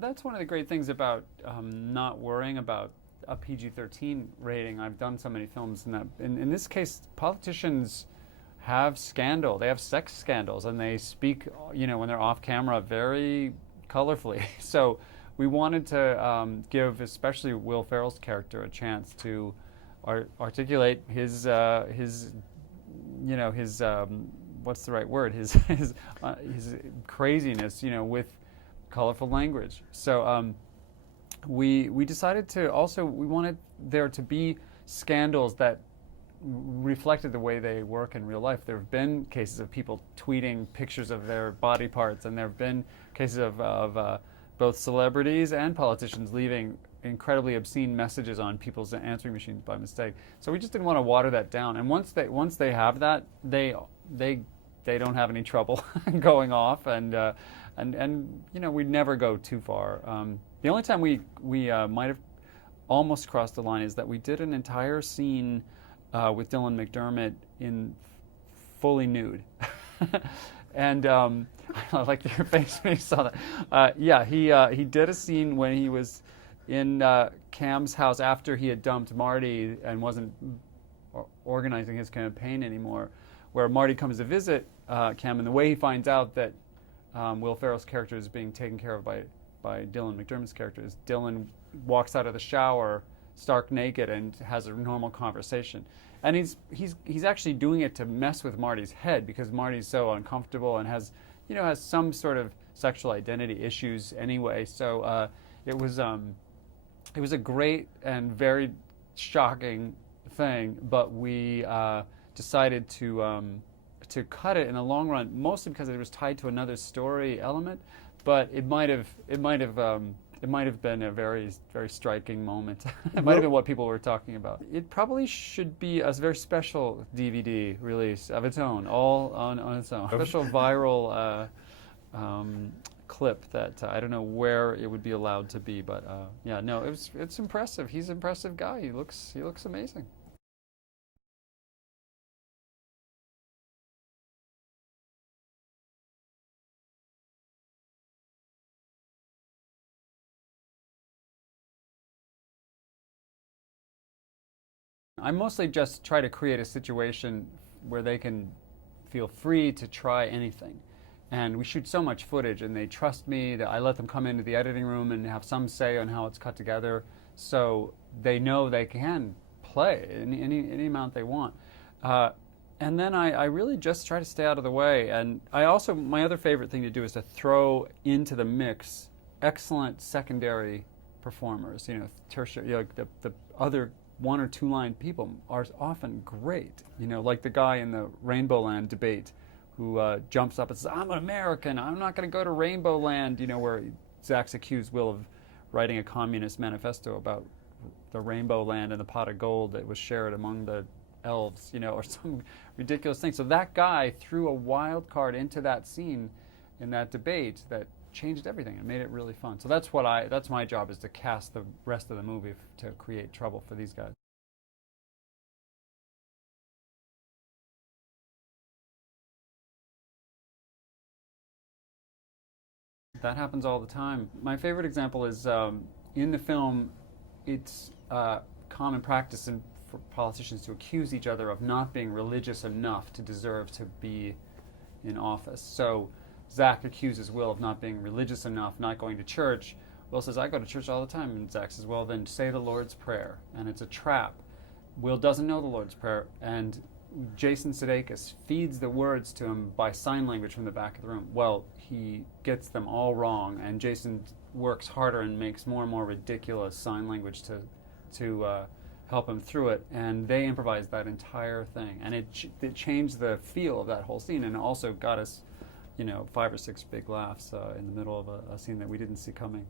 That's one of the great things about not worrying about a PG-13 rating. I've done so many films in that. In this case, politicians have scandal. They have sex scandals, and they speak, when they're off camera, very colorfully. So we wanted to give, especially Will Ferrell's character, a chance to articulate his what's the right word? His craziness, with colorful language. So we decided to also, we wanted there to be scandals that reflected the way they work in real life. There have been cases of people tweeting pictures of their body parts, and there have been cases of both celebrities and politicians leaving incredibly obscene messages on people's answering machines by mistake. So we just didn't want to water that down. And once they have that, they don't have any trouble going off, and we'd never go too far. The only time we might have almost crossed the line is that we did an entire scene with Dylan McDermott in fully nude. And I like your face when you saw that. He did a scene when he was in Cam's house after he had dumped Marty and wasn't organizing his campaign anymore, where Marty comes to visit Cam, and the way he finds out that Will Ferrell's character is being taken care of by Dylan McDermott's character is Dylan walks out of the shower stark naked and has a normal conversation. And he's actually doing it to mess with Marty's head, because Marty's so uncomfortable and has some sort of sexual identity issues anyway. So it was a great and very shocking thing, but we decided to cut it in the long run, mostly because it was tied to another story element. But it might have been a very, very striking moment. It might have been what people were talking about. It probably should be a very special DVD release of its own, all on its own. Special viral clip that I don't know where it would be allowed to be, but it's impressive. He's an impressive guy. He looks amazing. I mostly just try to create a situation where they can feel free to try anything. And we shoot so much footage, and they trust me that I let them come into the editing room and have some say on how it's cut together, so they know they can play any amount they want. And then I really just try to stay out of the way. And my other favorite thing to do is to throw into the mix excellent secondary performers, tertiary, like the other one or two line people are often great, like the guy in the Rainbow Land debate who jumps up and says, "I'm an American, I'm not going to go to Rainbow Land," where Zach's accused Will of writing a communist manifesto about the Rainbow Land and the pot of gold that was shared among the elves, or some ridiculous thing. So that guy threw a wild card into that scene in that debate that changed everything and made it really fun. So that's my job, is to cast the rest of the movie to create trouble for these guys. That happens all the time. My favorite example is in the film, it's common practice for politicians to accuse each other of not being religious enough to deserve to be in office. So Zach accuses Will of not being religious enough, not going to church. Will says, "I go to church all the time." And Zach says, "Well, then say the Lord's Prayer." And it's a trap. Will doesn't know the Lord's Prayer, and Jason Sudeikis feeds the words to him by sign language from the back of the room. Well, he gets them all wrong, and Jason works harder and makes more and more ridiculous sign language to help him through it. And they improvised that entire thing, and it changed the feel of that whole scene, and also got us 5 or 6 big laughs in the middle of a scene that we didn't see coming.